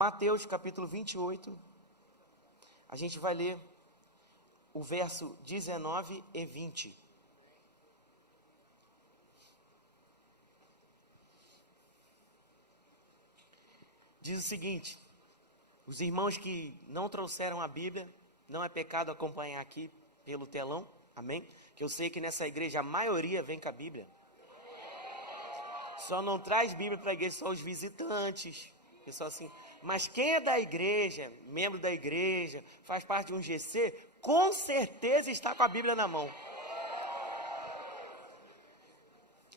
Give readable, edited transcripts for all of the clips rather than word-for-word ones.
Mateus capítulo 28, a gente vai ler o verso 19 e 20. Diz o seguinte: os irmãos que não trouxeram a Bíblia, não é pecado acompanhar aqui pelo telão, amém? Que eu sei que nessa igreja a maioria vem com a Bíblia. Só não traz Bíblia para a igreja só os visitantes, pessoal assim. Mas quem é da igreja, membro da igreja, faz parte de um GC, com certeza está com a Bíblia na mão.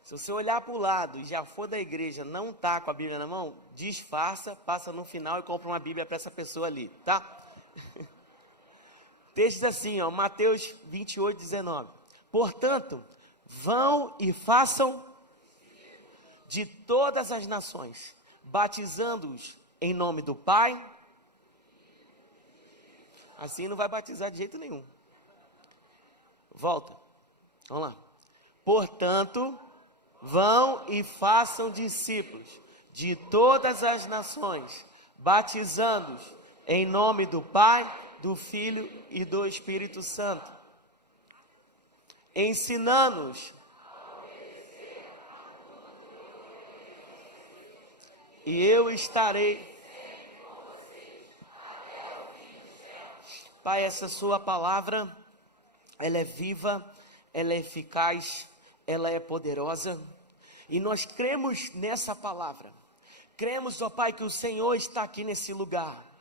Se você olhar para o lado e já for da igreja, não está com a Bíblia na mão, disfarça, passa no final e compra uma Bíblia para essa pessoa ali, tá? Texto diz assim, ó, Mateus 28, 19. Portanto, vão e façam de todas as nações, batizando-os em nome do Pai. Assim não vai batizar de jeito nenhum. Volta. Vamos lá. Portanto, vão e façam discípulos de todas as nações, batizando-os em nome do Pai, do Filho e do Espírito Santo, ensinando-os e eu estarei. Pai, essa sua palavra, ela é viva, ela é eficaz, ela é poderosa, e nós cremos nessa palavra. Cremos, ó Pai, que o Senhor está aqui nesse lugar.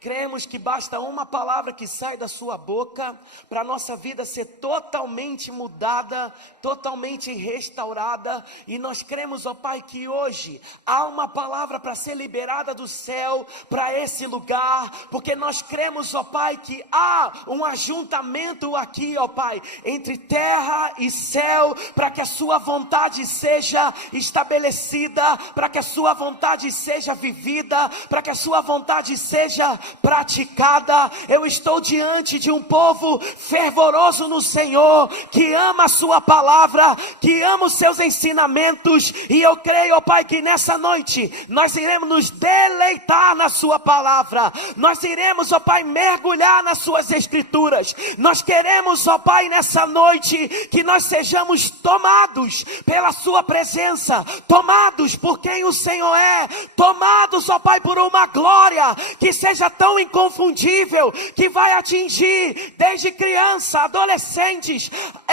Cremos que basta uma palavra que sai da sua boca para a nossa vida ser totalmente mudada, totalmente restaurada. E nós cremos, ó Pai, que hoje há uma palavra para ser liberada do céu para esse lugar, porque nós cremos, ó Pai, que há um ajuntamento aqui, ó Pai, entre terra e céu, para que a sua vontade seja estabelecida, para que a sua vontade seja vivida, para que a sua vontade seja praticada. Eu estou diante de um povo fervoroso no Senhor, que ama a sua palavra, que ama os seus ensinamentos, e eu creio, ó Pai, que nessa noite nós iremos nos deleitar na sua palavra, nós iremos, ó Pai, mergulhar nas suas escrituras. Nós queremos, ó Pai, nessa noite, que nós sejamos tomados pela sua presença, tomados por quem o Senhor é, tomados, ó Pai, por uma glória que seja tão inconfundível, que vai atingir desde criança, adolescentes,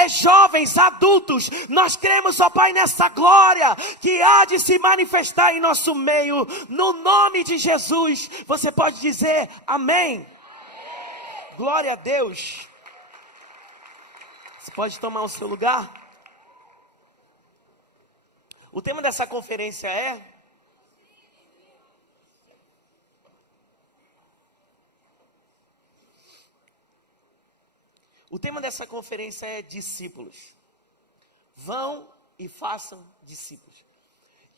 jovens, adultos. Nós cremos, ó Pai, nessa glória que há de se manifestar em nosso meio, no nome de Jesus. Você pode dizer amém? Amém. Glória a Deus. Você pode tomar o seu lugar? O tema dessa conferência é discípulos. Vão e façam discípulos.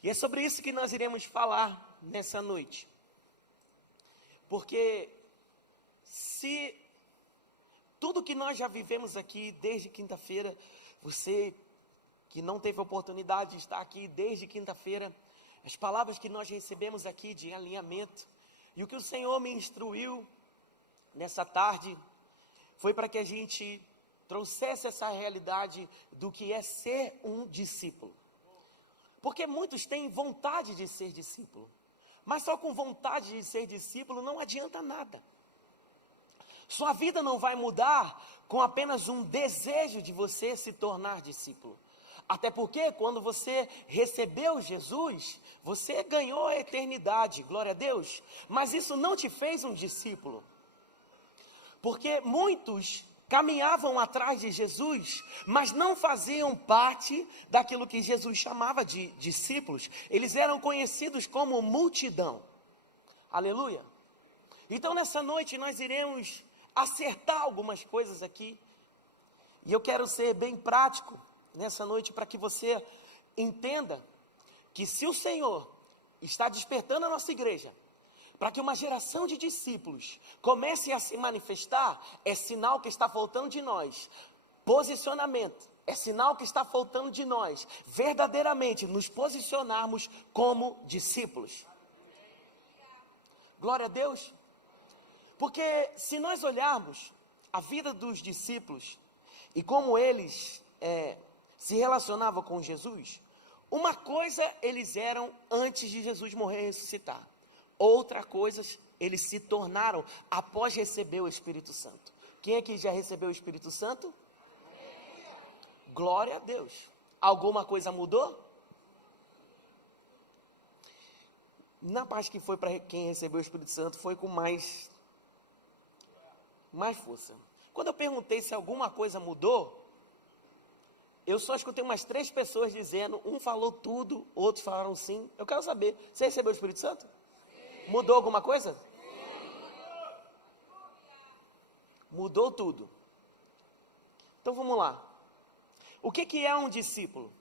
E é sobre isso que nós iremos falar nessa noite. Porque se tudo que nós já vivemos aqui desde quinta-feira, você que não teve oportunidade de estar aqui desde quinta-feira, as palavras que nós recebemos aqui de alinhamento, e o que o Senhor me instruiu nessa tarde, foi para que a gente trouxesse essa realidade do que é ser um discípulo. Porque muitos têm vontade de ser discípulo, mas só com vontade de ser discípulo não adianta nada. Sua vida não vai mudar com apenas um desejo de você se tornar discípulo. Até porque quando você recebeu Jesus, você ganhou a eternidade, glória a Deus. Mas isso não te fez um discípulo. Porque muitos caminhavam atrás de Jesus, mas não faziam parte daquilo que Jesus chamava de discípulos. Eles eram conhecidos como multidão. Aleluia. Então nessa noite nós iremos acertar algumas coisas aqui. E eu quero ser bem prático nessa noite para que você entenda que se o Senhor está despertando a nossa igreja, para que uma geração de discípulos comece a se manifestar, é sinal que está faltando de nós posicionamento, é sinal que está faltando de nós verdadeiramente nos posicionarmos como discípulos. Glória a Deus. Porque se nós olharmos a vida dos discípulos e como eles se relacionavam com Jesus, uma coisa eles eram antes de Jesus morrer e ressuscitar. Outra coisa eles se tornaram após receber o Espírito Santo. Quem aqui já recebeu o Espírito Santo? Glória a Deus. Alguma coisa mudou? Na parte que foi para quem recebeu o Espírito Santo, foi com mais força. Quando eu perguntei se alguma coisa mudou, eu só escutei umas 3 pessoas dizendo, um falou tudo, outros falaram sim. Eu quero saber, você recebeu o Espírito Santo? Sim. Mudou alguma coisa? Sim. Mudou tudo. Então vamos lá. O que é um discípulo?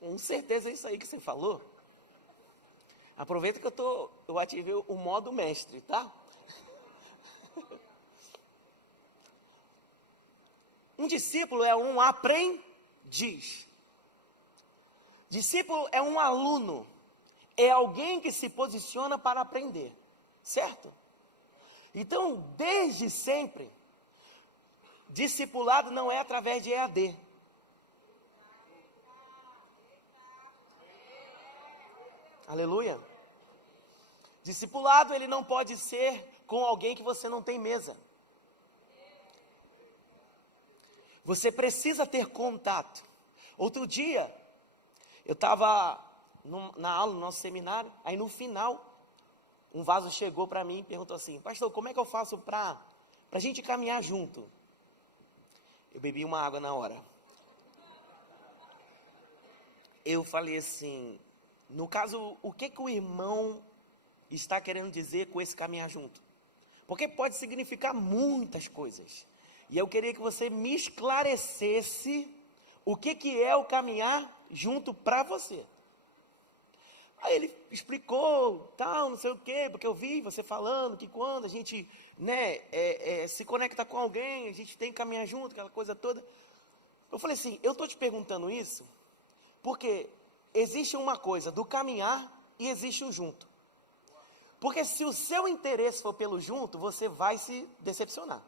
Com certeza é isso aí que você falou. Aproveita que eu ativei o modo mestre, tá? Um discípulo é um aprendiz. Discípulo é um aluno. É alguém que se posiciona para aprender. Certo? Então, desde sempre, discipulado não é através de EAD. Aleluia. Discipulado, ele não pode ser com alguém que você não tem mesa. Você precisa ter contato. Outro dia, eu estava na aula, no nosso seminário, aí no final, um vaso chegou para mim e perguntou assim, pastor, como é que eu faço para a gente caminhar junto? Eu bebi uma água na hora. Eu falei assim, no caso, o que o irmão está querendo dizer com esse caminhar junto? Porque pode significar muitas coisas. E eu queria que você me esclarecesse o que é o caminhar junto para você. Aí ele explicou, tal, não sei o quê, porque eu vi você falando que quando a gente se conecta com alguém, a gente tem que caminhar junto, aquela coisa toda. Eu falei assim, eu estou te perguntando isso, porque existe uma coisa do caminhar e existe o junto. Porque se o seu interesse for pelo junto, você vai se decepcionar.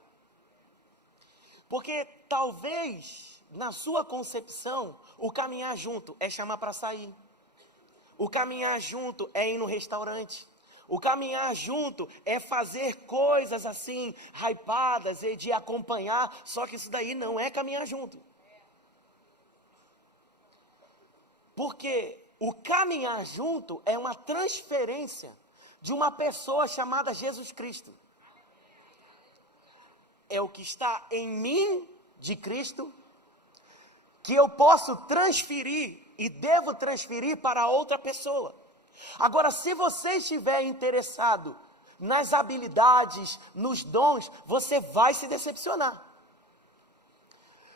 Porque talvez, na sua concepção, o caminhar junto é chamar para sair. O caminhar junto é ir no restaurante. O caminhar junto é fazer coisas assim, hypadas e de acompanhar, só que isso daí não é caminhar junto. Porque o caminhar junto é uma transferência de uma pessoa chamada Jesus Cristo. É o que está em mim, de Cristo, que eu posso transferir e devo transferir para outra pessoa. Agora, se você estiver interessado nas habilidades, nos dons, você vai se decepcionar.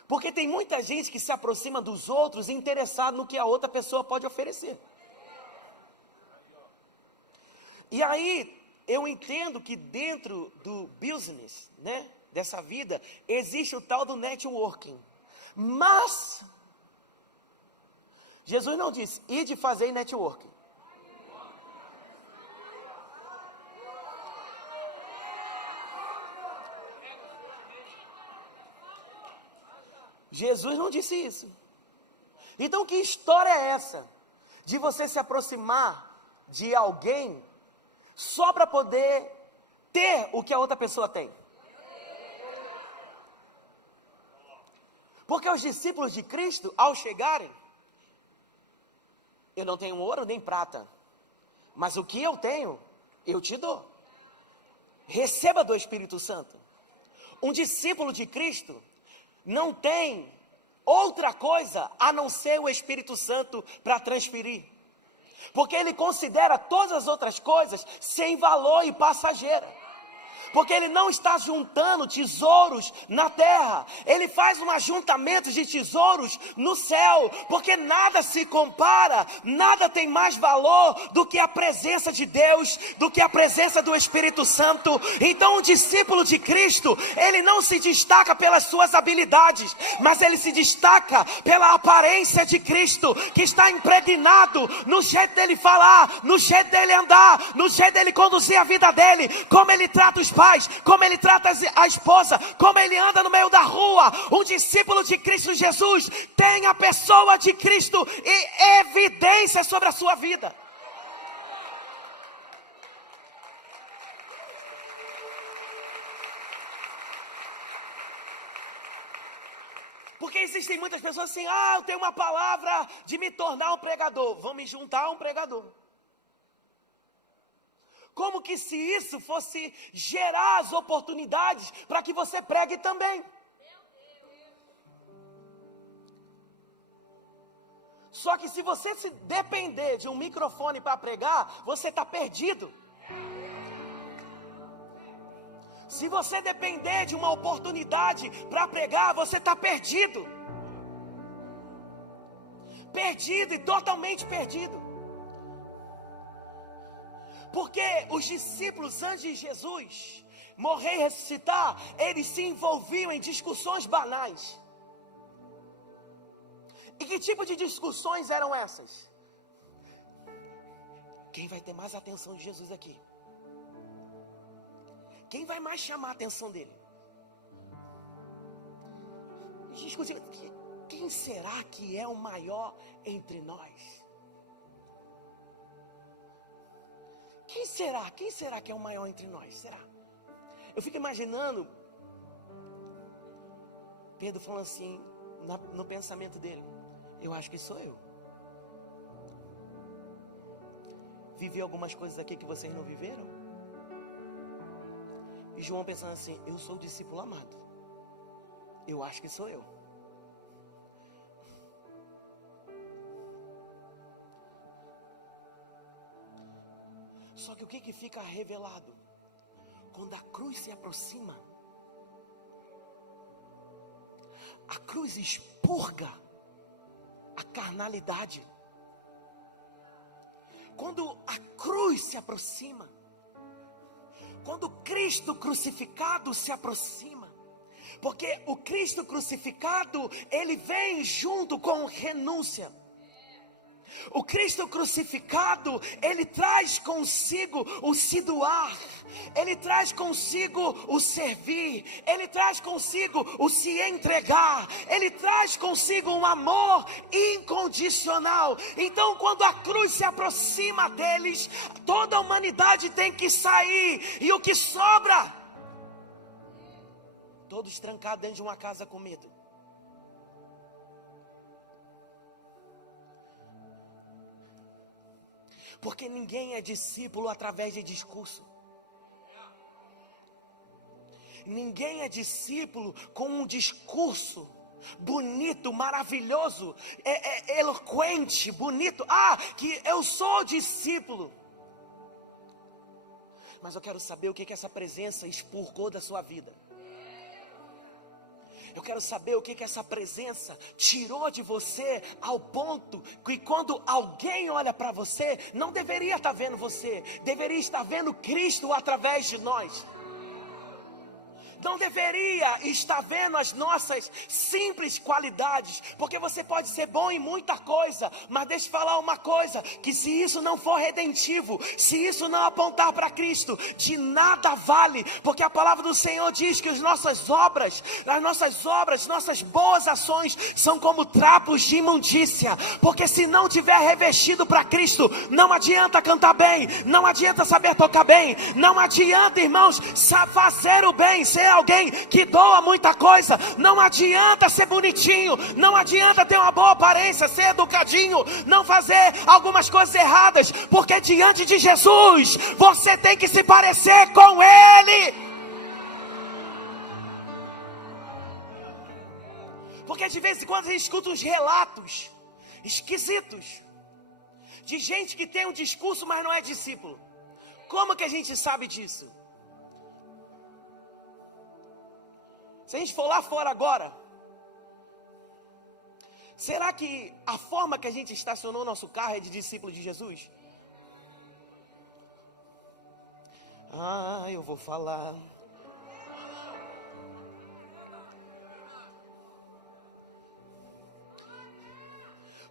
Porque tem muita gente que se aproxima dos outros interessado no que a outra pessoa pode oferecer. E aí, eu entendo que dentro do business, dessa vida, existe o tal do networking. Mas, Jesus não disse, ide fazer networking. Jesus não disse isso. Então, que história é essa? De você se aproximar de alguém só para poder ter o que a outra pessoa tem. Porque os discípulos de Cristo, ao chegarem, eu não tenho ouro nem prata, mas o que eu tenho, eu te dou. Receba do Espírito Santo. Um discípulo de Cristo não tem outra coisa a não ser o Espírito Santo para transferir. Porque ele considera todas as outras coisas sem valor e passageira. porque ele não está juntando tesouros na terra, ele faz um ajuntamento de tesouros no céu, porque nada se compara, nada tem mais valor do que a presença de Deus, do que a presença do Espírito Santo. Então o discípulo de Cristo, ele não se destaca pelas suas habilidades, mas ele se destaca pela aparência de Cristo, que está impregnado no jeito dele falar, no jeito dele andar, no jeito dele conduzir a vida dele, como ele trata os pais, como ele trata a esposa, como ele anda no meio da rua. Um discípulo de Cristo Jesus tem a pessoa de Cristo e evidência sobre a sua vida. Porque existem muitas pessoas assim: eu tenho uma palavra de me tornar um pregador, vou me juntar a um pregador. Como que se isso fosse gerar as oportunidades para que você pregue também. Só que se você se depender de um microfone para pregar, você está perdido. Se você depender de uma oportunidade para pregar, você está perdido. Perdido e totalmente perdido. Porque os discípulos antes de Jesus morrer e ressuscitar, eles se envolviam em discussões banais. E que tipo de discussões eram essas? Quem vai ter mais atenção de Jesus aqui? Quem vai mais chamar a atenção dele? Discussão. Quem será que é o maior entre nós? Quem será que é o maior entre nós? Será? Eu fico imaginando Pedro falando assim, no pensamento dele: eu acho que sou eu. Vivi algumas coisas aqui que vocês não viveram. E João pensando assim: eu sou o discípulo amado, eu acho que sou eu. Só que o que fica revelado? Quando a cruz se aproxima, a cruz expurga a carnalidade. Quando a cruz se aproxima, quando Cristo crucificado se aproxima, porque o Cristo crucificado, ele vem junto com renúncia. O Cristo crucificado, ele traz consigo o se doar, ele traz consigo o servir, ele traz consigo o se entregar, ele traz consigo um amor incondicional. Então, quando a cruz se aproxima deles, toda a humanidade tem que sair, e o que sobra? Todos trancados dentro de uma casa com medo. Porque ninguém é discípulo através de discurso. Ninguém é discípulo com um discurso bonito, maravilhoso, eloquente, bonito. Que eu sou discípulo. Mas eu quero saber o que essa presença expurgou da sua vida. Eu quero saber o que essa presença tirou de você, ao ponto que quando alguém olha para você, não deveria estar vendo você, deveria estar vendo Cristo através de nós. Não deveria estar vendo as nossas simples qualidades, porque você pode ser bom em muita coisa, mas deixa eu falar uma coisa, que se isso não for redentivo, se isso não apontar para Cristo, de nada vale, porque a palavra do Senhor diz que as nossas obras, nossas boas ações são como trapos de imundícia, porque se não tiver revestido para Cristo, não adianta cantar bem, não adianta saber tocar bem, não adianta, irmãos, fazer o bem, ser alguém que doa muita coisa, não adianta ser bonitinho, não adianta ter uma boa aparência, ser educadinho, não fazer algumas coisas erradas, porque diante de Jesus, você tem que se parecer com Ele. Porque de vez em quando a gente escuta uns relatos esquisitos, de gente que tem um discurso, mas não é discípulo. Como que a gente sabe disso? Se a gente for lá fora agora, será que a forma que a gente estacionou o nosso carro é de discípulo de Jesus? Eu vou falar.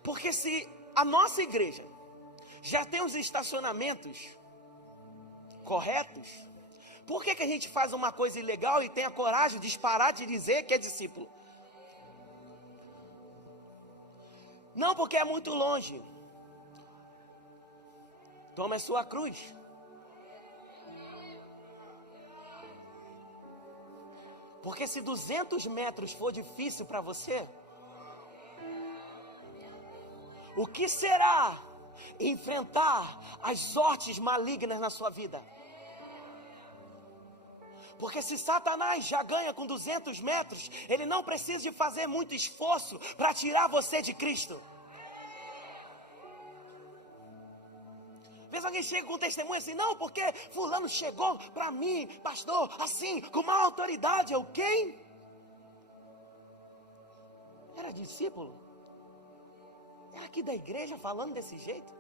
Porque se a nossa igreja já tem os estacionamentos corretos, por que a gente faz uma coisa ilegal e tem a coragem de parar de dizer que é discípulo? Não, porque é muito longe. Toma a sua cruz. Porque se 200 metros for difícil para você, o que será enfrentar as sortes malignas na sua vida? Porque se Satanás já ganha com 200 metros, ele não precisa de fazer muito esforço para tirar você de Cristo. Às vezes alguém chega com um testemunho assim, não, porque fulano chegou para mim, pastor, assim, com uma autoridade. Eu quem? Era discípulo. Era aqui da igreja falando desse jeito,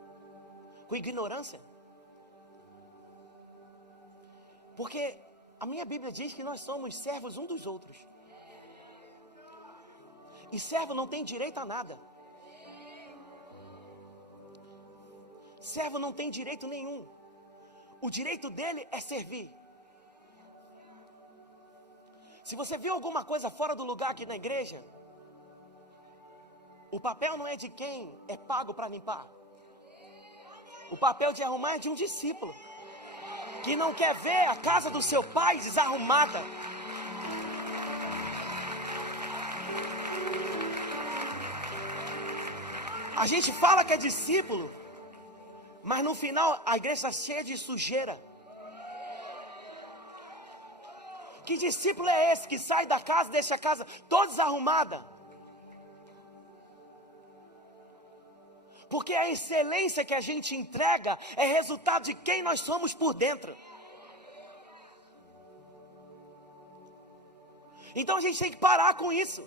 com ignorância. Porque a minha Bíblia diz que nós somos servos um dos outros. E servo não tem direito a nada. Servo não tem direito nenhum. O direito dele é servir. Se você viu alguma coisa fora do lugar aqui na igreja, o papel não é de quem é pago para limpar. O papel de arrumar é de um discípulo que não quer ver a casa do seu pai desarrumada. A gente fala que é discípulo, mas no final a igreja está cheia de sujeira. Que discípulo é esse que sai da casa, deixa a casa toda desarrumada? Porque a excelência que a gente entrega é resultado de quem nós somos por dentro. Então a gente tem que parar com isso,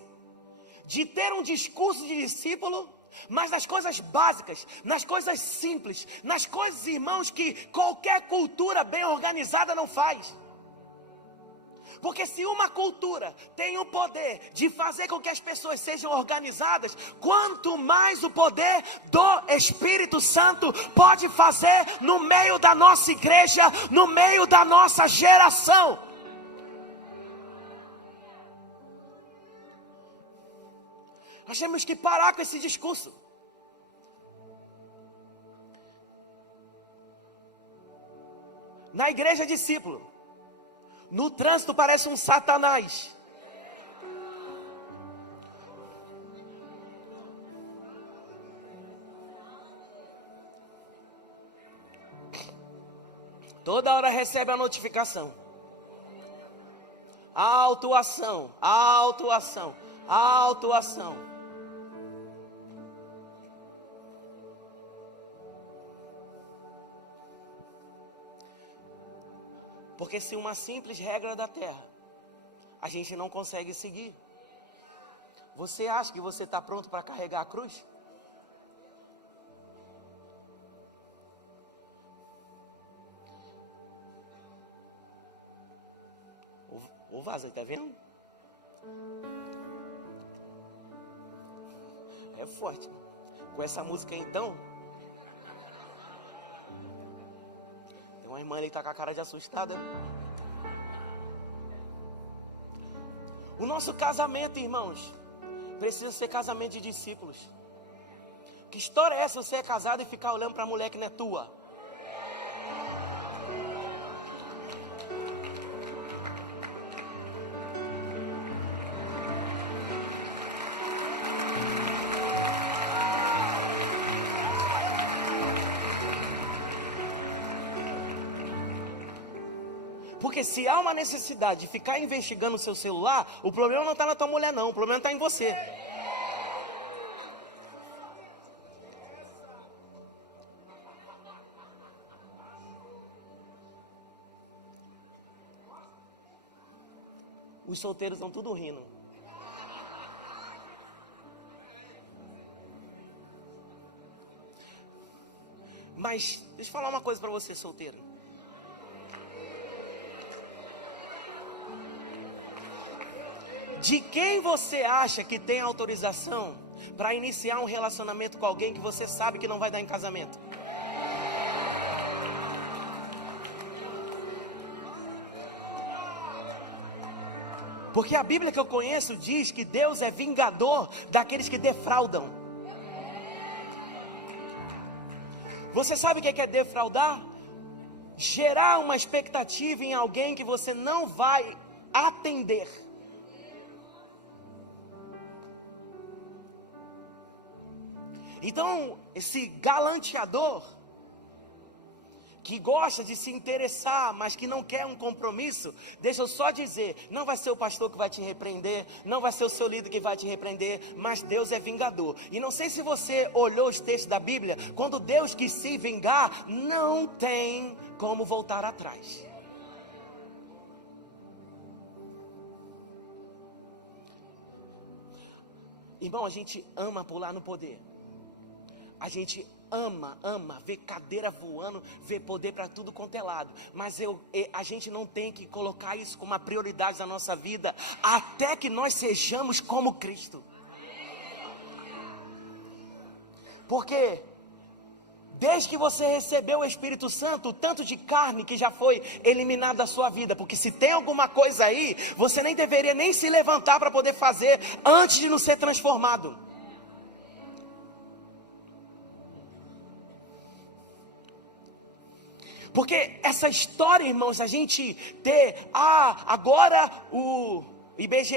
de ter um discurso de discípulo, mas nas coisas básicas, nas coisas simples, nas coisas, irmãos, que qualquer cultura bem organizada não faz. Porque se uma cultura tem o poder de fazer com que as pessoas sejam organizadas, quanto mais o poder do Espírito Santo pode fazer no meio da nossa igreja, no meio da nossa geração. Nós temos que parar com esse discurso. Na igreja discípulo, no trânsito parece um Satanás. Toda hora recebe a notificação. Autuação, autuação, autuação. Porque se uma simples regra da terra a gente não consegue seguir, você acha que você está pronto para carregar a cruz? Ô vaza, tá vendo? É forte. Com essa música então, tem uma irmã ali que tá com a cara de assustada. O nosso casamento, irmãos, precisa ser casamento de discípulos. Que história é essa, você é casado e ficar olhando para a mulher que não é tua? Porque se há uma necessidade de ficar investigando o seu celular, o problema não está na tua mulher não, o problema está em você. Os solteiros estão tudo rindo. Mas, deixa eu falar uma coisa para você, solteiro. De quem você acha que tem autorização para iniciar um relacionamento com alguém que você sabe que não vai dar em casamento? Porque a Bíblia que eu conheço diz que Deus é vingador daqueles que defraudam. Você sabe o que é defraudar? Gerar uma expectativa em alguém que você não vai atender. Então, esse galanteador, que gosta de se interessar, mas que não quer um compromisso, deixa eu só dizer, não vai ser o pastor que vai te repreender, não vai ser o seu líder que vai te repreender, mas Deus é vingador. E não sei se você olhou os textos da Bíblia, quando Deus quis se vingar, não tem como voltar atrás. Irmão, a gente ama pular no poder. A gente ama ver cadeira voando, ver poder para tudo quanto é lado. Mas a gente não tem que colocar isso como uma prioridade da nossa vida, até que nós sejamos como Cristo. Porque desde que você recebeu o Espírito Santo, o tanto de carne que já foi eliminado da sua vida, porque se tem alguma coisa aí, você nem deveria nem se levantar para poder fazer antes de não ser transformado. Porque essa história, irmãos, a gente ter, agora o IBGE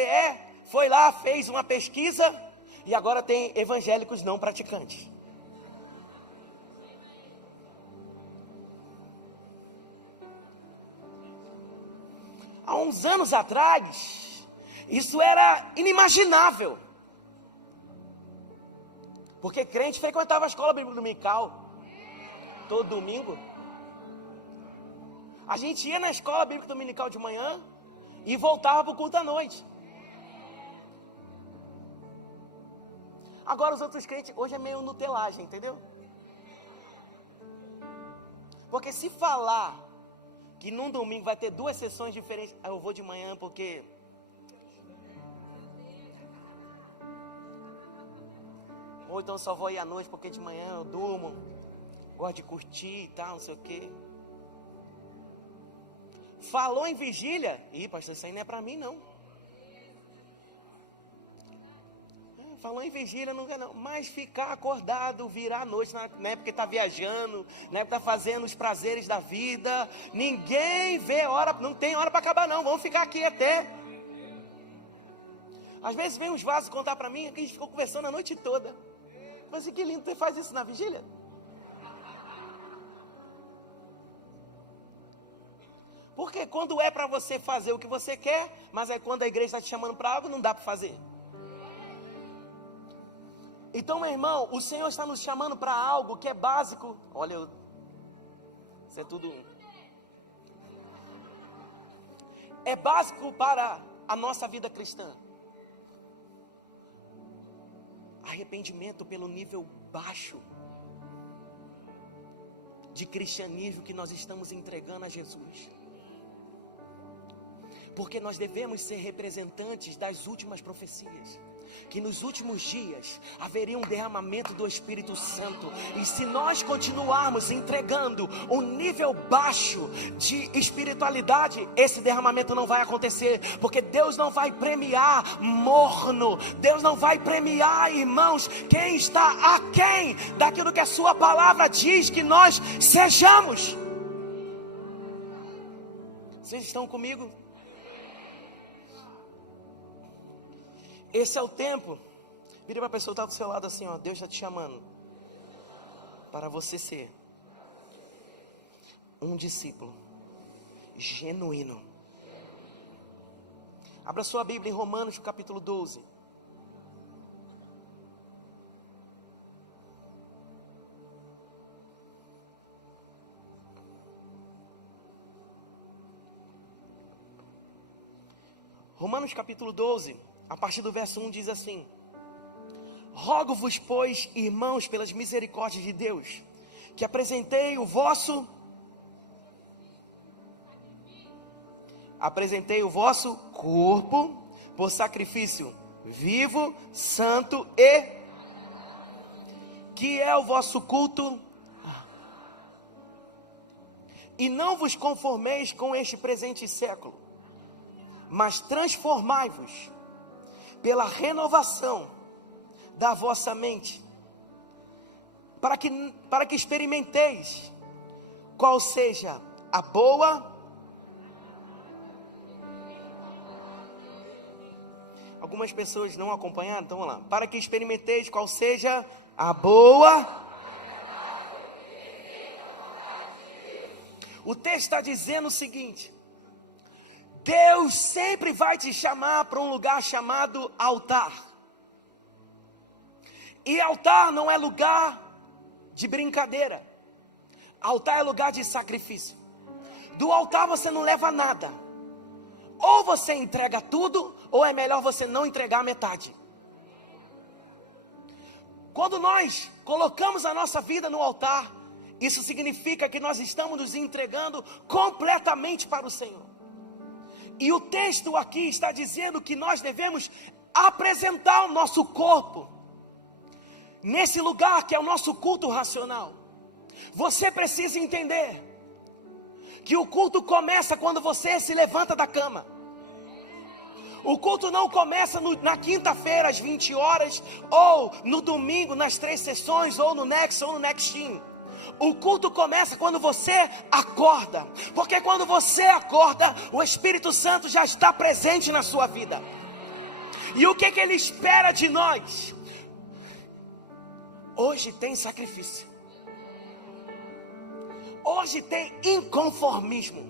foi lá, fez uma pesquisa, e agora tem evangélicos não praticantes. Há uns anos atrás, isso era inimaginável. Porque crente frequentava a escola bíblica dominical, todo domingo. A gente ia na escola bíblica dominical de manhã e voltava para o culto à noite. Agora os outros crentes, hoje é meio nutelagem, entendeu? Porque se falar que num domingo vai ter 2 sessões diferentes, eu vou de manhã porque... Ou então só vou ir à noite porque de manhã eu durmo, gosto de curtir e tal, não sei o quê. Falou em vigília, pastor, isso aí não é para mim não. Falou em vigília, não quer não. Mas ficar acordado, virar a noite, não é porque está viajando, não é porque está fazendo os prazeres da vida. Ninguém vê hora, não tem hora para acabar não, vamos ficar aqui até. Às vezes vem uns vasos contar para mim, que a gente ficou conversando a noite toda. Mas que lindo, você faz isso na vigília? Porque quando é para você fazer o que você quer, mas aí quando a igreja está te chamando para algo, não dá para fazer. Então, meu irmão, o Senhor está nos chamando para algo que é básico. Olha, isso é tudo. É básico para a nossa vida cristã. Arrependimento pelo nível baixo de cristianismo que nós estamos entregando a Jesus. Porque nós devemos ser representantes das últimas profecias, que nos últimos dias haveria um derramamento do Espírito Santo. E se nós continuarmos entregando um nível baixo de espiritualidade, esse derramamento não vai acontecer. Porque Deus não vai premiar morno, Deus não vai premiar, irmãos, quem está aquém daquilo que a sua palavra diz que nós sejamos. Vocês estão comigo? Esse é o tempo. Vira para a pessoa que está do seu lado assim, ó, Deus está te chamando para você ser um discípulo genuíno. Abra sua Bíblia em Romanos, capítulo 12. Romanos capítulo 12, a partir do verso 1 diz assim: rogo-vos, pois, irmãos, pelas misericórdias de Deus, que apresentei o vosso corpo por sacrifício vivo, santo e que é o vosso culto. E não vos conformeis com este presente século, mas transformai-vos pela renovação da vossa mente, para que experimenteis qual seja a boa. Algumas pessoas não acompanharam, então vamos lá. Para que experimenteis qual seja a boa. O texto está dizendo o seguinte: Deus sempre vai te chamar para um lugar chamado altar. E altar não é lugar de brincadeira. Altar é lugar de sacrifício. Do altar você não leva nada. Ou você entrega tudo, ou é melhor você não entregar metade. Quando nós colocamos a nossa vida no altar, isso significa que nós estamos nos entregando completamente para o Senhor. E o texto aqui está dizendo que nós devemos apresentar o nosso corpo nesse lugar que é o nosso culto racional. Você precisa entender que o culto começa quando você se levanta da cama. O culto não começa na quinta-feira às 20 horas, ou no domingo nas 3 sessões, ou no Next, ou no Nextim. O culto começa quando você acorda, porque quando você acorda, o Espírito Santo já está presente na sua vida. E o que Ele espera de nós? Hoje tem sacrifício. Hoje tem inconformismo.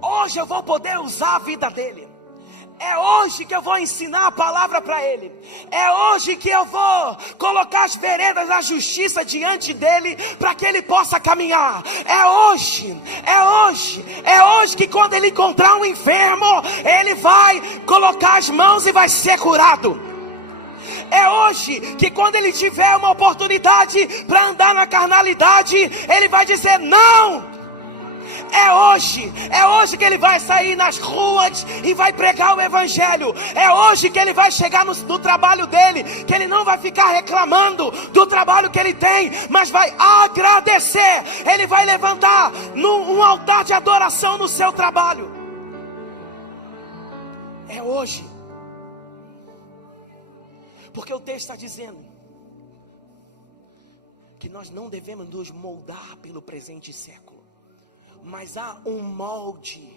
Hoje eu vou poder usar a vida dele. É hoje que eu vou ensinar a palavra para ele. É hoje que eu vou colocar as veredas da justiça diante dele, para que ele possa caminhar. É hoje que quando ele encontrar um enfermo, ele vai colocar as mãos e vai ser curado. É hoje que quando ele tiver uma oportunidade para andar na carnalidade, ele vai dizer não. É hoje que ele vai sair nas ruas e vai pregar o evangelho. É hoje que ele vai chegar no trabalho dele, que ele não vai ficar reclamando do trabalho que ele tem, mas vai agradecer. Ele vai levantar um altar de adoração no seu trabalho. É hoje. Porque o texto está dizendo que nós não devemos nos moldar pelo presente século, mas há um molde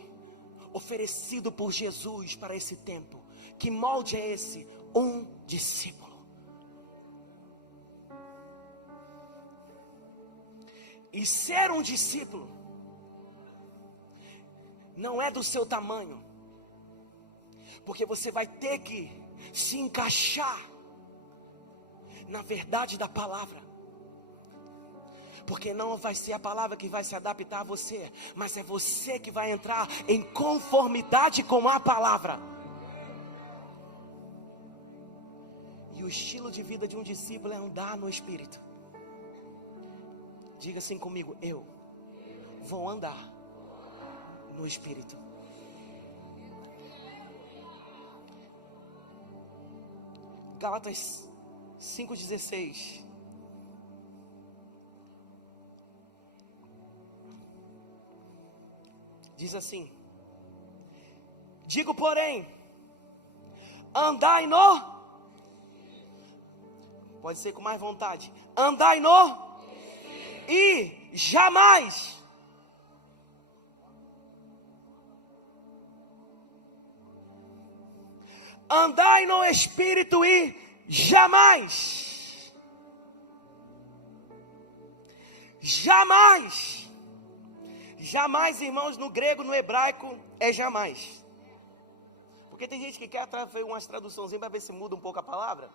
oferecido por Jesus para esse tempo. Que molde é esse? Um discípulo. E ser um discípulo não é do seu tamanho, porque você vai ter que se encaixar na verdade da palavra. Porque não vai ser a palavra que vai se adaptar a você, mas é você que vai entrar em conformidade com a palavra. E o estilo de vida de um discípulo é andar no Espírito. Diga assim comigo: eu vou andar no Espírito. Gálatas 5,16. Diz assim: digo, porém, andai no. Pode ser com mais vontade. Andai no. E jamais. Andai no Espírito e jamais. Jamais. Jamais, irmãos, no grego, no hebraico, é jamais. Porque tem gente que quer fazer umas traduções para ver se muda um pouco a palavra.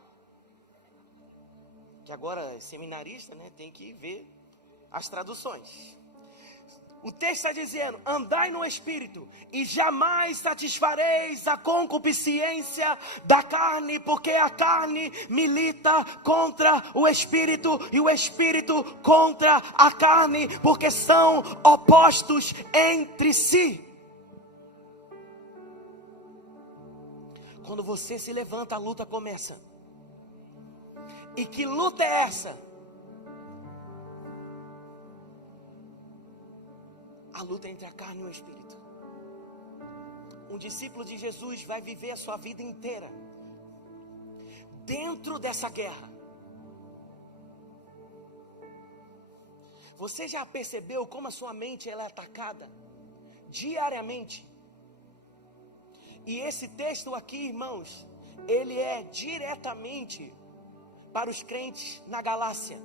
Que agora é seminarista, né? Tem que ver as traduções. O texto está dizendo: andai no Espírito, e jamais satisfareis a concupiscência da carne, porque a carne milita contra o Espírito, e o Espírito contra a carne, porque são opostos entre si. Quando você se levanta, a luta começa. E que luta é essa? A luta entre a carne e o Espírito. Um discípulo de Jesus vai viver a sua vida inteira dentro dessa guerra. Você já percebeu como a sua mente ela é atacada diariamente? E esse texto aqui, irmãos, ele é diretamente para os crentes na Galácia.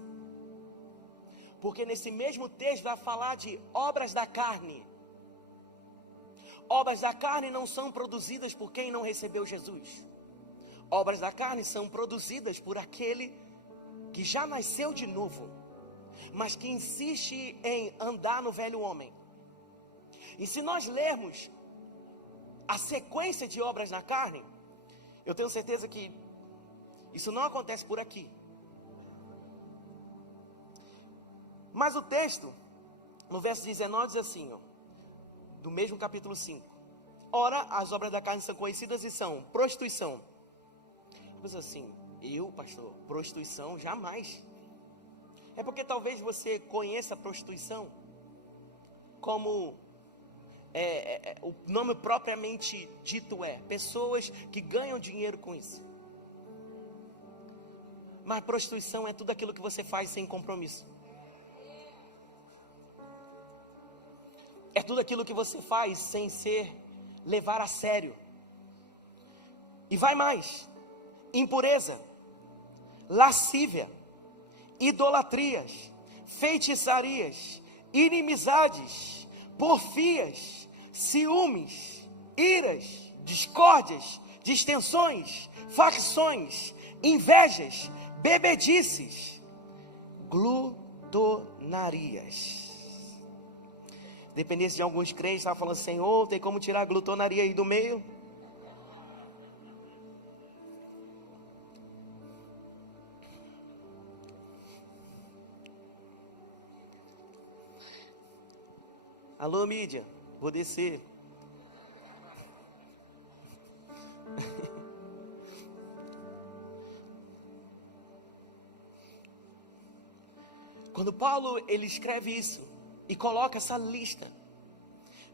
Porque nesse mesmo texto vai falar de obras da carne. Obras da carne não são produzidas por quem não recebeu Jesus. Obras da carne são produzidas por aquele que já nasceu de novo, mas que insiste em andar no velho homem. E se nós lermos a sequência de obras na carne, eu tenho certeza que isso não acontece por aqui. Mas o texto, no verso 19, diz assim, do mesmo capítulo 5. Ora, as obras da carne são conhecidas e são prostituição. Diz assim, pastor, prostituição jamais. É porque talvez você conheça a prostituição como o nome propriamente dito é pessoas que ganham dinheiro com isso. Mas prostituição é tudo aquilo que você faz sem compromisso. É tudo aquilo que você faz sem levar a sério. E vai mais: impureza, lascívia, idolatrias, feitiçarias, inimizades, porfias, ciúmes, iras, discórdias, distensões, facções, invejas, bebedices, glutonarias. Dependesse de alguns crentes, estavam falando: Senhor, tem como tirar a glutonaria aí do meio? Alô, mídia, vou descer. Quando Paulo ele escreve isso e coloca essa lista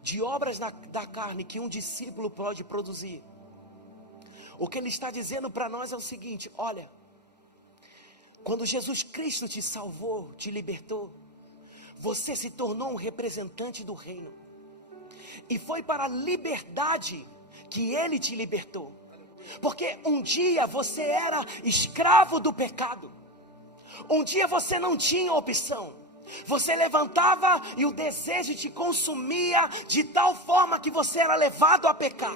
de obras da carne que um discípulo pode produzir, o que ele está dizendo para nós é o seguinte: olha, quando Jesus Cristo te salvou, te libertou, você se tornou um representante do reino, e foi para a liberdade que Ele te libertou, porque um dia você era escravo do pecado, um dia você não tinha opção, você levantava e o desejo te consumia de tal forma que você era levado a pecar.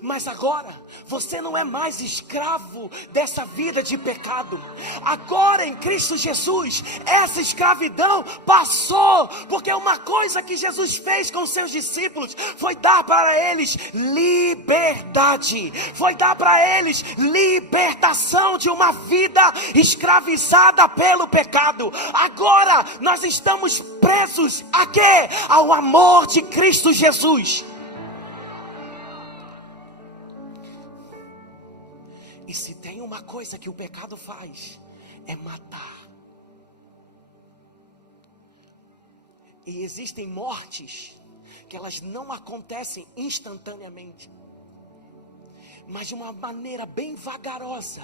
Mas agora, você não é mais escravo dessa vida de pecado. Agora em Cristo Jesus, essa escravidão passou. Porque uma coisa que Jesus fez com seus discípulos foi dar para eles liberdade, foi dar para eles libertação de uma vida escravizada pelo pecado. Agora nós estamos presos a quê? Ao amor de Cristo Jesus. E se tem uma coisa que o pecado faz, é matar. E existem mortes que elas não acontecem instantaneamente, mas de uma maneira bem vagarosa,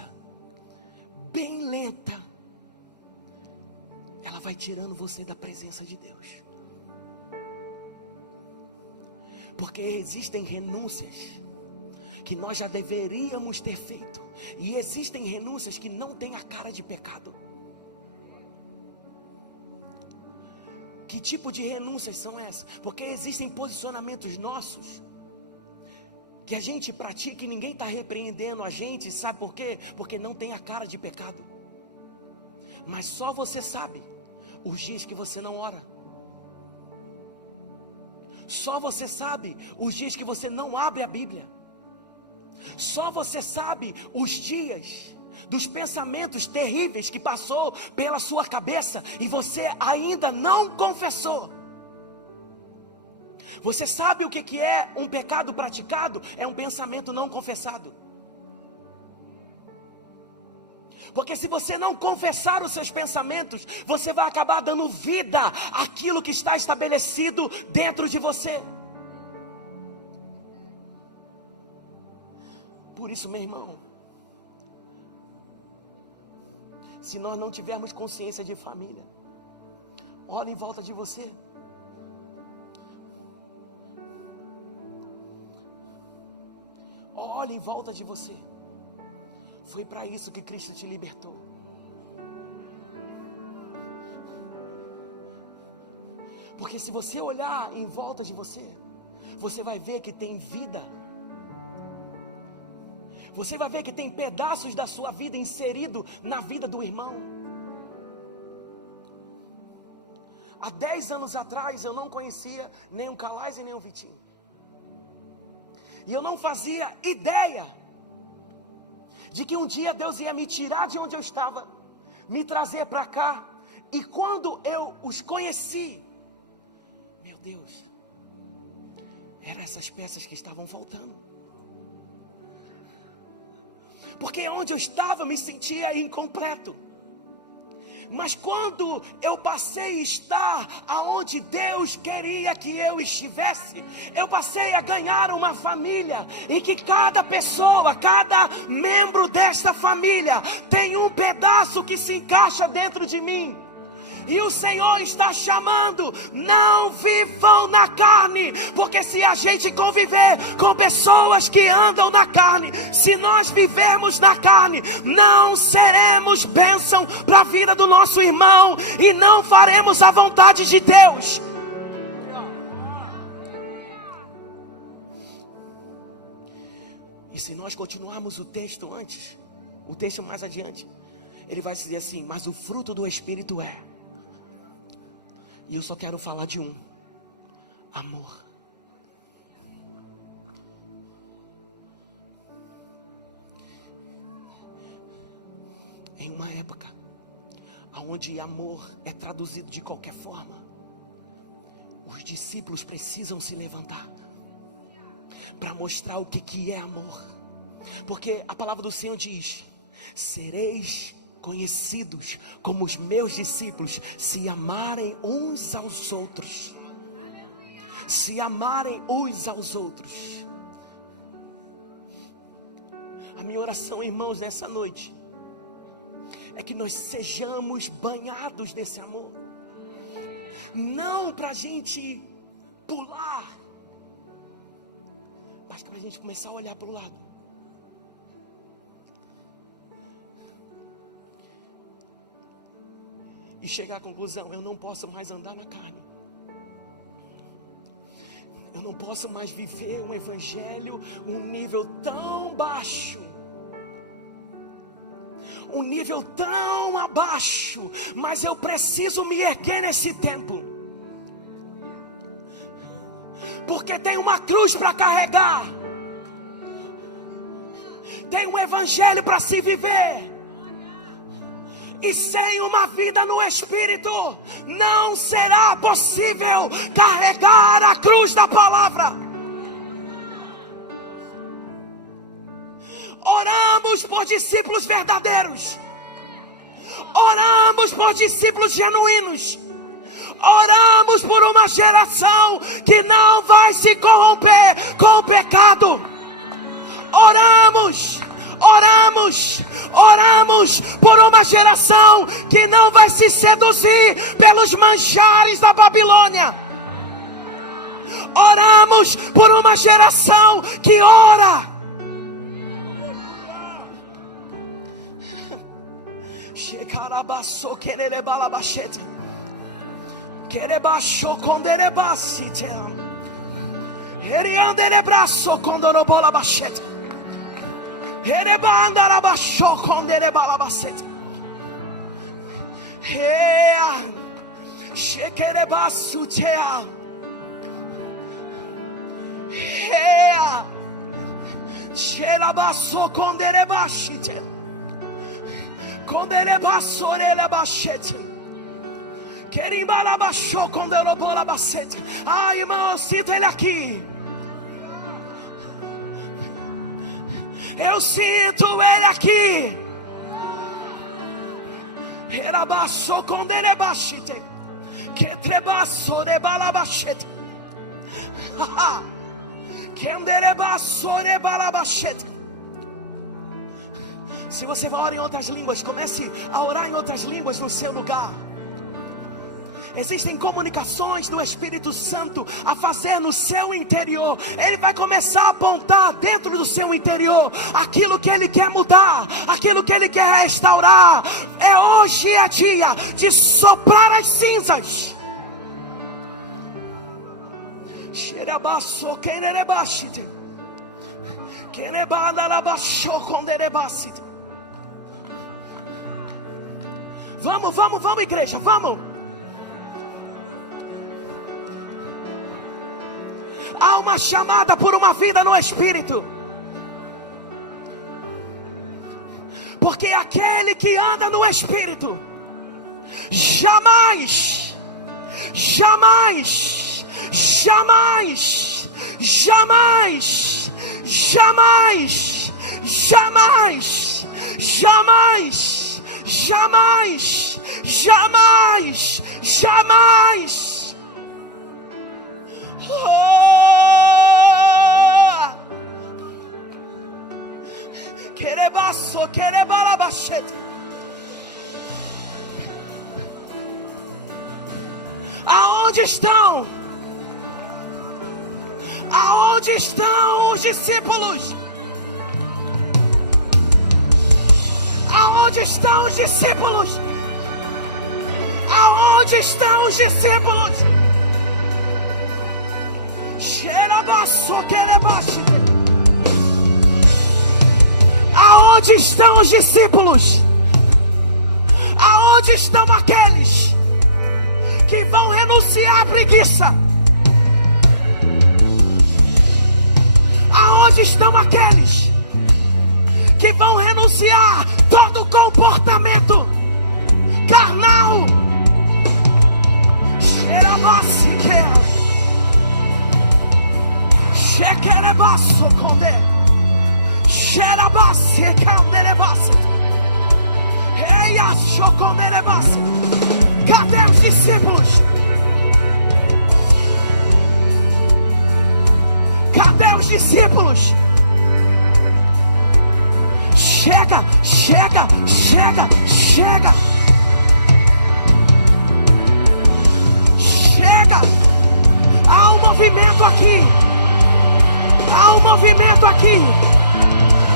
bem lenta, ela vai tirando você da presença de Deus. Porque existem renúncias que nós já deveríamos ter feito, e existem renúncias que não têm a cara de pecado. Que tipo de renúncias são essas? Porque existem posicionamentos nossos que a gente pratica e ninguém está repreendendo a gente. Sabe por quê? Porque não tem a cara de pecado. Mas só você sabe os dias que você não ora, Só você sabe os dias que você não abre a Bíblia. Só você sabe os dias dos pensamentos terríveis que passou pela sua cabeça e você ainda não confessou. Você sabe o que é um pecado praticado? É um pensamento não confessado. Porque se você não confessar os seus pensamentos, você vai acabar dando vida àquilo que está estabelecido dentro de você. Por isso, meu irmão, se nós não tivermos consciência de família, olhe em volta de você. Olhe em volta de você. Foi para isso que Cristo te libertou. Porque se você olhar em volta de você, você vai ver que tem vida. Você vai ver que tem pedaços da sua vida inserido na vida do irmão. Há 10 anos atrás eu não conhecia nem o Calais e nem o Vitinho. E eu não fazia ideia de que um dia Deus ia me tirar de onde eu estava, me trazer para cá. E quando eu os conheci, meu Deus, eram essas peças que estavam faltando. Porque onde eu estava eu me sentia incompleto. Mas quando eu passei a estar aonde Deus queria que eu estivesse, eu passei a ganhar uma família, em que cada pessoa, cada membro desta família tem um pedaço que se encaixa dentro de mim. E o Senhor está chamando: não vivam na carne, porque se a gente conviver com pessoas que andam na carne, se nós vivermos na carne, não seremos bênção para a vida do nosso irmão e não faremos a vontade de Deus. E se nós continuarmos o texto antes, o texto mais adiante, ele vai dizer assim: mas o fruto do Espírito é. E eu só quero falar de um: amor. Em uma época onde amor é traduzido de qualquer forma, os discípulos precisam se levantar para mostrar o que é amor. Porque a palavra do Senhor diz: sereis conhecidos como os meus discípulos, se amarem uns aos outros. Se amarem uns aos outros. A minha oração, irmãos, nessa noite é que nós sejamos banhados nesse amor. Não para a gente pular, mas para a gente começar a olhar para o lado. E chegar à conclusão: eu não posso mais andar na carne. Eu não posso mais viver um evangelho, um nível tão baixo. Um nível tão abaixo. Mas eu preciso me erguer nesse tempo. Porque tem uma cruz para carregar. Tem um evangelho para se viver. E sem uma vida no Espírito, não será possível carregar a cruz da palavra. Oramos por discípulos verdadeiros. Oramos por discípulos genuínos. Oramos por uma geração que não vai se corromper com o pecado. Oramos por uma geração que não vai se seduzir pelos manjares da Babilônia. Oramos por uma geração que ora. Ea. Xerabasso conderebashite. Conderebassorelabachete. Querimbarabachou conderobolabacete. Ah, irmão, eu sinto ele aqui. Eu sinto ele aqui. Erabasso conderebashite. Que trebasso de balabachete. Kenderebasso de balabachete. Se você vai orar em outras línguas, comece a orar em outras línguas no seu lugar. Existem comunicações do Espírito Santo a fazer no seu interior. Ele vai começar a apontar dentro do seu interior aquilo que Ele quer mudar, aquilo que Ele quer restaurar. Hoje é dia de soprar as cinzas. Vamos, igreja, vamos. Há uma chamada por uma vida no Espírito. Porque aquele que anda no Espírito jamais, jamais, jamais, jamais, jamais, jamais, jamais, jamais, jamais, jamais. Querebasso, querebalabachete. Aonde estão? Aonde estão os discípulos? Aonde estão os discípulos? Aonde estão os discípulos? Xerabasso, querebachete. Aonde estão os discípulos? Aonde estão aqueles que vão renunciar à preguiça? Aonde estão aqueles que vão renunciar todo comportamento carnal? Xequerebasso conde. Xerabasse canderebasse. Eia choconderebasse. Cadê os discípulos? Cadê os discípulos? Chega, chega, chega, chega. Chega. Há um movimento aqui. Há um movimento aqui.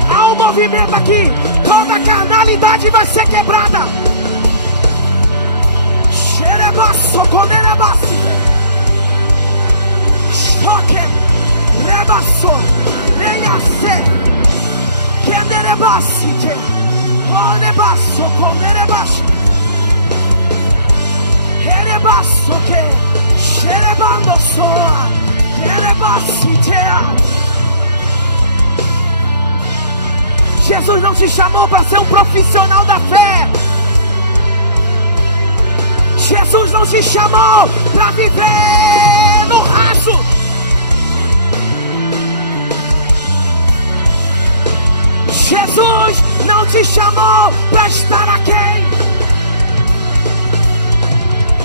Há um movimento aqui. Toda carnalidade vai ser quebrada. Xerebaço, conerebaço. Choque. Rebaço. Reiace. Kenderebaço. Conebaço, conerebaço. Rerebaço que. Xerebando soa. Rerebaço tea. Jesus não te chamou para ser um profissional da fé. Jesus não te chamou para viver no raso. Jesus não te chamou para estar aquém.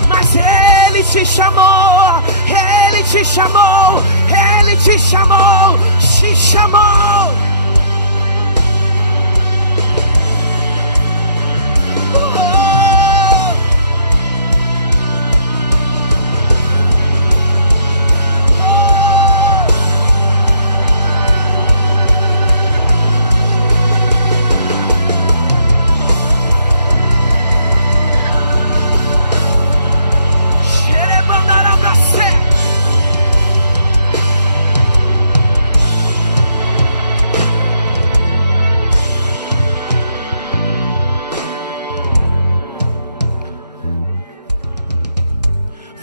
Mas Ele te chamou. Ele te chamou. Ele te chamou. Te chamou.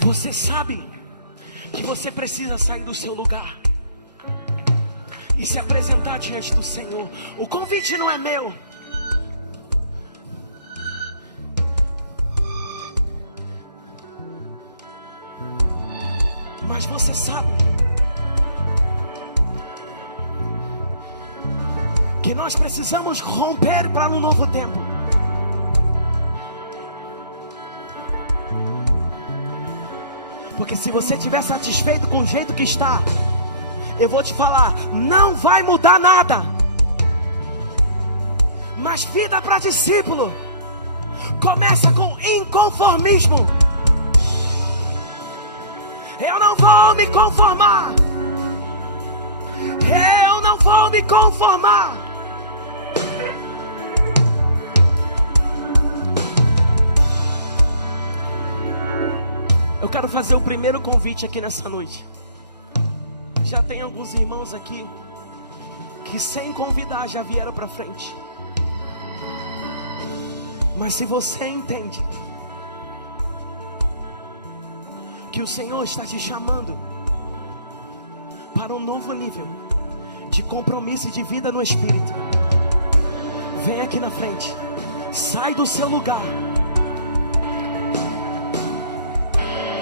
Você sabe que você precisa sair do seu lugar. e se apresentar diante do Senhor. O convite não é meu. Mas você sabe que nós precisamos romper para um novo tempo. Porque se você estiver satisfeito com o jeito que está, eu vou te falar, não vai mudar nada. Mas vida para discípulo começa com inconformismo. Eu não vou me conformar. Eu não vou me conformar. Eu quero fazer o primeiro convite aqui nessa noite. Já tem alguns irmãos aqui que sem convidar já vieram para frente. Mas se você entende que o Senhor está te chamando para um novo nível de compromisso e de vida no Espírito, vem aqui na frente. Sai do seu lugar.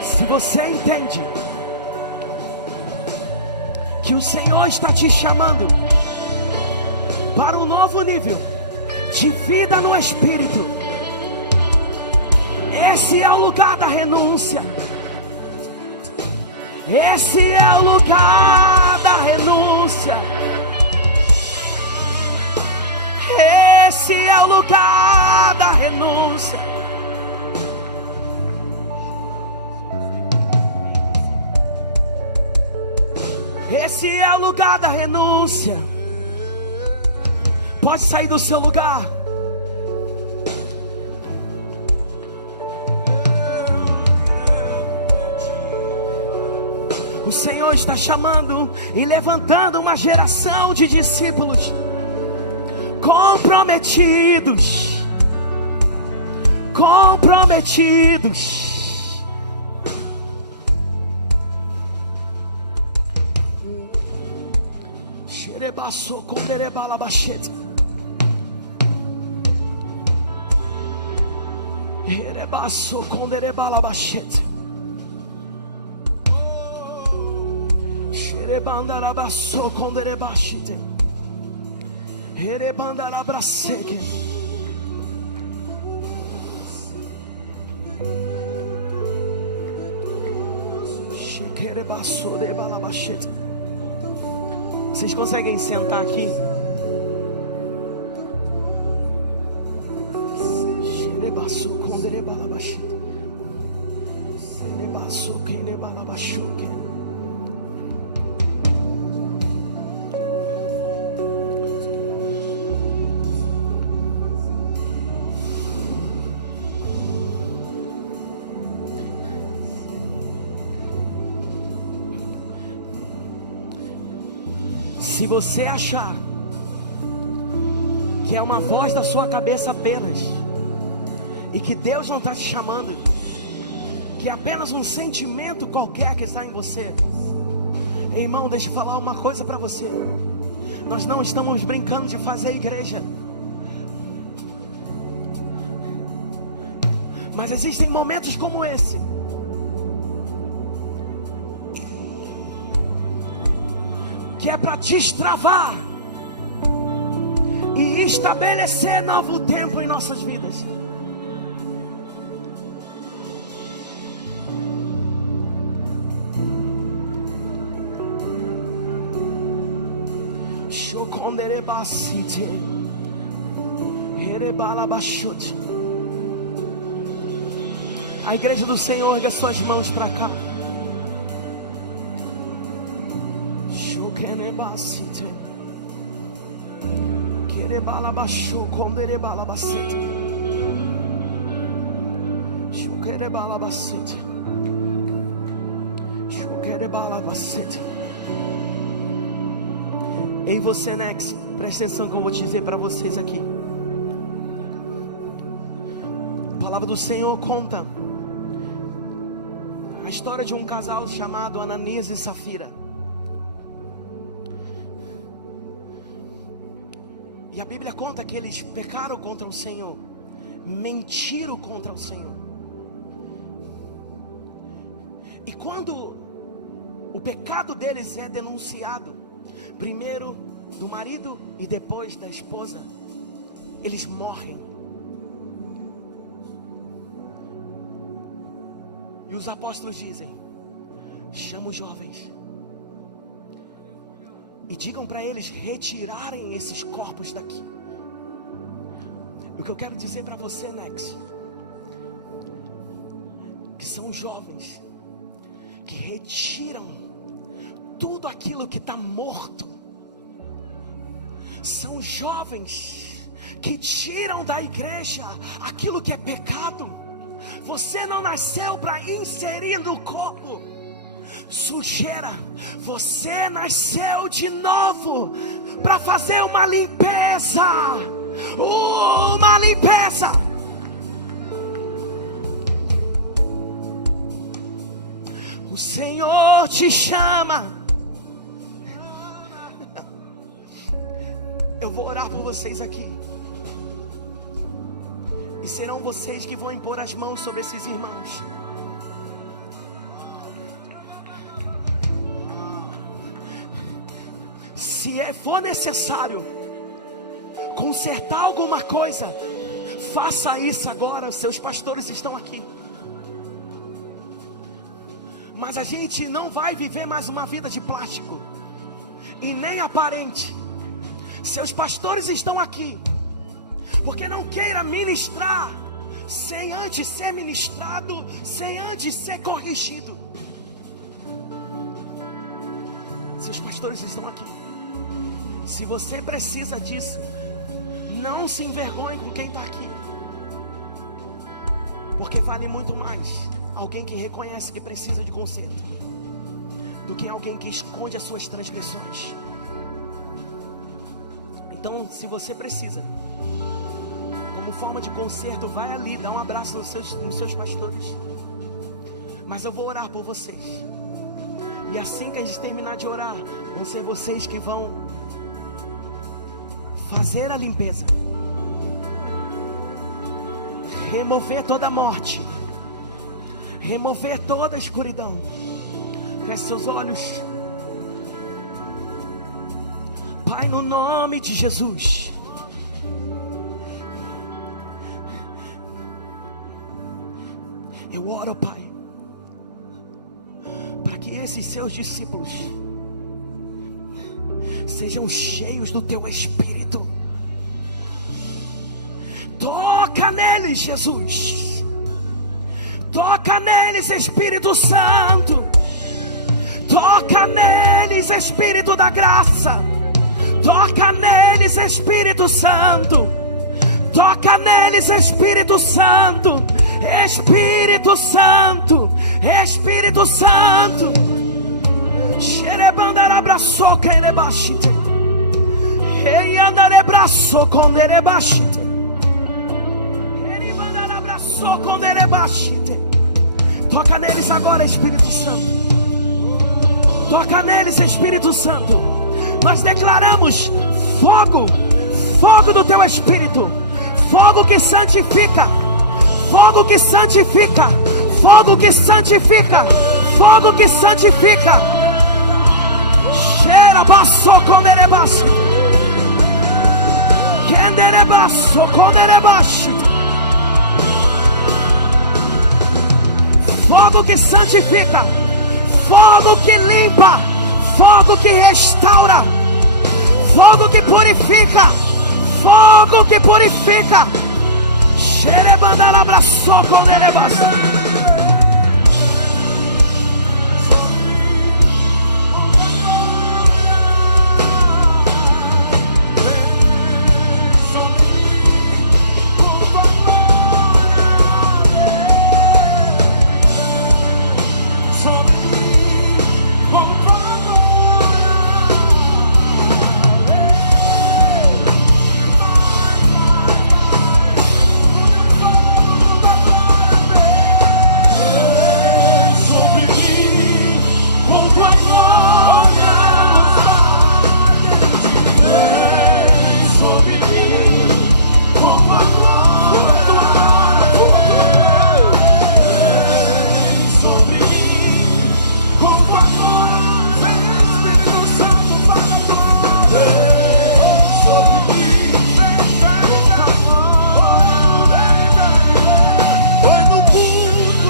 Se você entende que o Senhor está te chamando para um novo nível de vida no Espírito, esse é o lugar da renúncia. Esse é o lugar da renúncia. Esse é o lugar da renúncia. Esse é o lugar da renúncia. Pode sair do seu lugar. O Senhor está chamando e levantando uma geração de discípulos comprometidos. Xerebaço com derebala bachete. Xerebaço com derebala bachete. Xerebandarabaço com derebachete. Xerebandarabraseque. Xerebaço de balabachete. Vocês conseguem sentar aqui? Xerebaço com derebalabachete. Xerebaço que nebalabachuque. Se você achar que é uma voz da sua cabeça apenas, e que Deus não está te chamando, que é apenas um sentimento qualquer que está em você, irmão, deixa eu falar uma coisa para você. Nós não estamos brincando de fazer igreja, mas existem momentos como esse que é para destravar e estabelecer novo tempo em nossas vidas. Choconderebacite, herebalabachute. A igreja do Senhor, erga suas mãos para cá. Choquenebacite, querebalabachu, conderebalabacite. Choquerebalabacite, choquerebalabacite. Ei, você, Nex, presta atenção que eu vou te dizer para vocês aqui. A palavra do Senhor conta a história de um casal chamado Ananias e Safira. E a Bíblia conta que eles pecaram contra o Senhor, mentiram contra o Senhor. E quando o pecado deles é denunciado, primeiro do marido e depois da esposa, eles morrem. E os apóstolos dizem: chama os jovens e digam para eles retirarem esses corpos daqui. O que eu quero dizer para você, Nex, que são jovens que retiram tudo aquilo que está morto. São jovens que tiram da igreja aquilo que é pecado. Você não nasceu para inserir no corpo sujeira. Você nasceu de novo para fazer uma limpeza. Uma limpeza. O Senhor te chama. Eu vou orar por vocês aqui. E serão vocês que vão impor as mãos sobre esses irmãos. Se for necessário consertar alguma coisa, faça isso agora. Os seus pastores estão aqui. Mas a gente não vai viver mais uma vida de plástico e nem aparente. Seus pastores estão aqui, porque não queira ministrar sem antes ser ministrado, sem antes ser corrigido. Seus pastores estão aqui. Se você precisa disso, não se envergonhe com quem está aqui, porque vale muito mais alguém que reconhece que precisa de conserto do que alguém que esconde as suas transgressões. Então, se você precisa, como forma de conserto, vai ali, dá um abraço nos seus pastores. Mas eu vou orar por vocês. E assim que a gente terminar de orar, vão ser vocês que vão fazer a limpeza, remover toda a morte, remover toda a escuridão. Feche seus olhos. Pai, no nome de Jesus, eu oro, Pai, para que esses seus discípulos sejam cheios do Teu Espírito. Toca neles, Jesus. Toca neles, Espírito Santo. Toca neles, Espírito da graça. Toca neles, Espírito Santo. Toca neles, Espírito Santo. Espírito Santo. Espírito Santo. Xerebandarabraço kerebashite. Eiandarebraço konderebashite. Eribandarabraço konderebashite. Toca neles agora, Espírito Santo. Toca neles, Espírito Santo. Nós declaramos fogo, fogo do Teu Espírito, fogo que santifica, fogo que santifica, fogo que santifica, fogo que santifica. Cheira basso conderebashi, kenderebasso conderebashi. Fogo que santifica, fogo que limpa, fogo que restaura, fogo que purifica, fogo que purifica. Xerebandalabraço conderebashi.